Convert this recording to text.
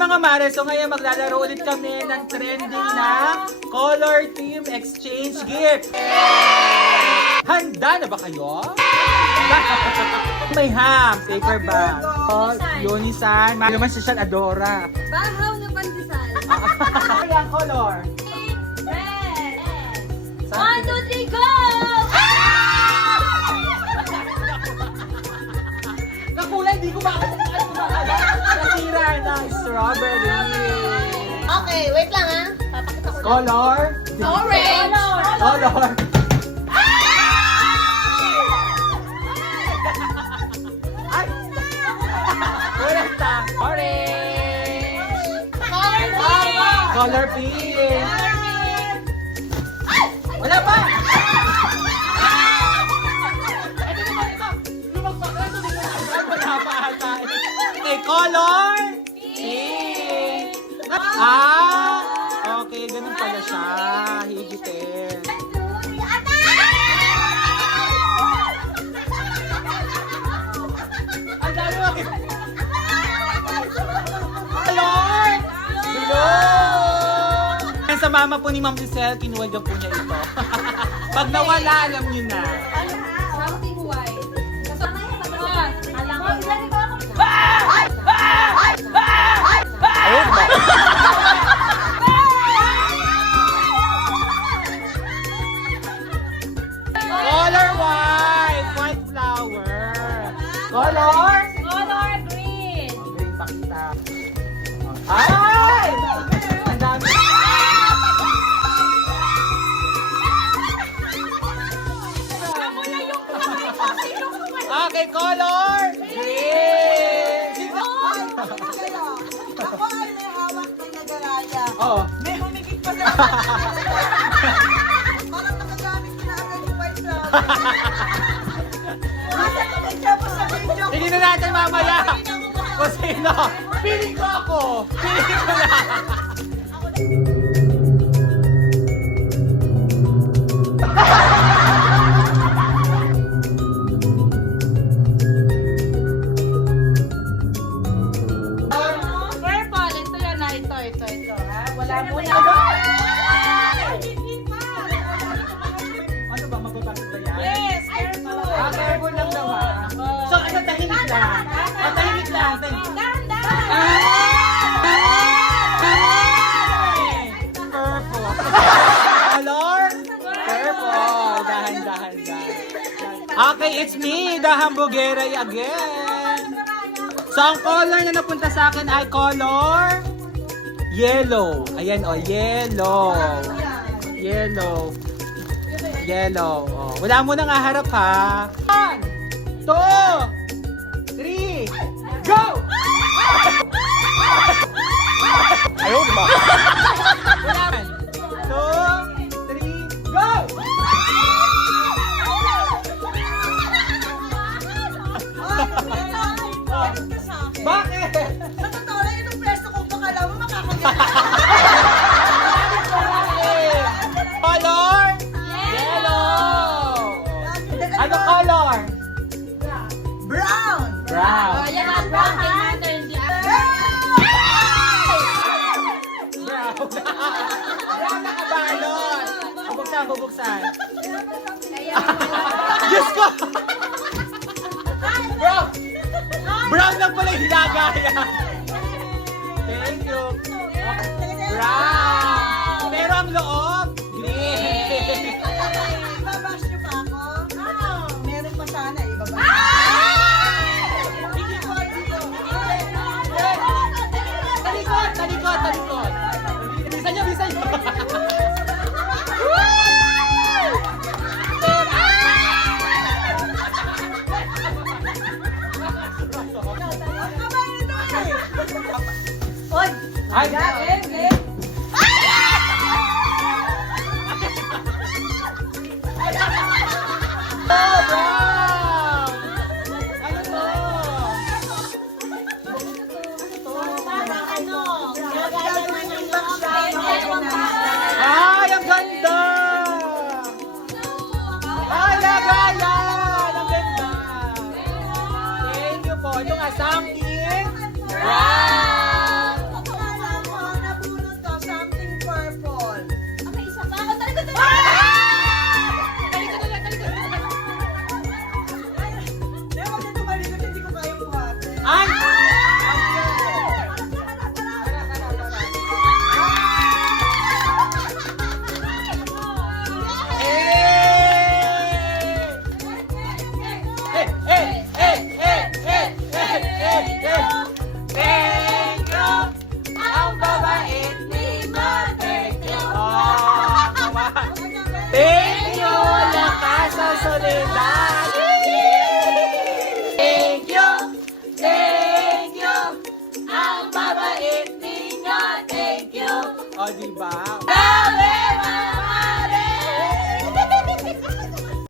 mga mare, so ngayon maglalaro ulit kami ng trending na Color Team Exchange Gift. Handa na ba kayo? May ham, paper bag, Unisan, may naman siya Adora. Bahaw na pandesal. Ayan, color. Red. 1, 2, 3, go! Nakulay, di ko makakala. Nasira na, strawberry. Okay, wait lang ha. Papakita ko lang. Color. Orange. Color. Ay! Correct ah. Orange. Color pink. Wala pa! Okay, color pink. Okay, ganun pala siya. Higitin. Ang dami mo. Color! Blue! Sa mama po ni Ma'am Giselle, kinuha niya po niya ito. Pag nawala, alam niyo na. Something white. Alam ko. Ayun ba? Color white! White flower. Color? Color green. Green pakita. Ay! Ang dami. Okay, color green. Ako ay may hawak ng nagaraya. Oo. May humigit pa sa Parang nakagamit ko na agad yung white flower. Nasa kamay mo sa video. Hindi na natin mamaya. Kung sino. Piling ko ako. Piling ko lang. Purple. Ito yan na. Ito. Ha? Wala muna. Ano ba? Mababasa ba yan? Yes, careful. Careful lang daw ha. So, ano, tahimik lang. Tahimik lang. Purple. Color? Purple. Dahan. Okay, it's me, the Hamburgeray again. So, ang color na napunta sa akin ay color yellow. Ayan, yellow. Yellow. Oh, wala mo nang aharap ha. 1, 2, 3, go! Ayaw, di ba? 1, 2, 3, go! Bakit? Sa totoo lang, itong pwesto ko baka alam mo makakamit. Color? Yellow! Ano color? Brown. Brown. Yan ang brown kay mother. Hindi. Brown. Brown na kabalot. Bubuksan. Diyos ko! Brown! Brown lang pala yung hinagaya. Thank you. Brown. Pero ang loob, green. Ibabash niyo pa ako? Meron pa sana, ibabash. Talikod. Bisa niyo. Ay! ulit.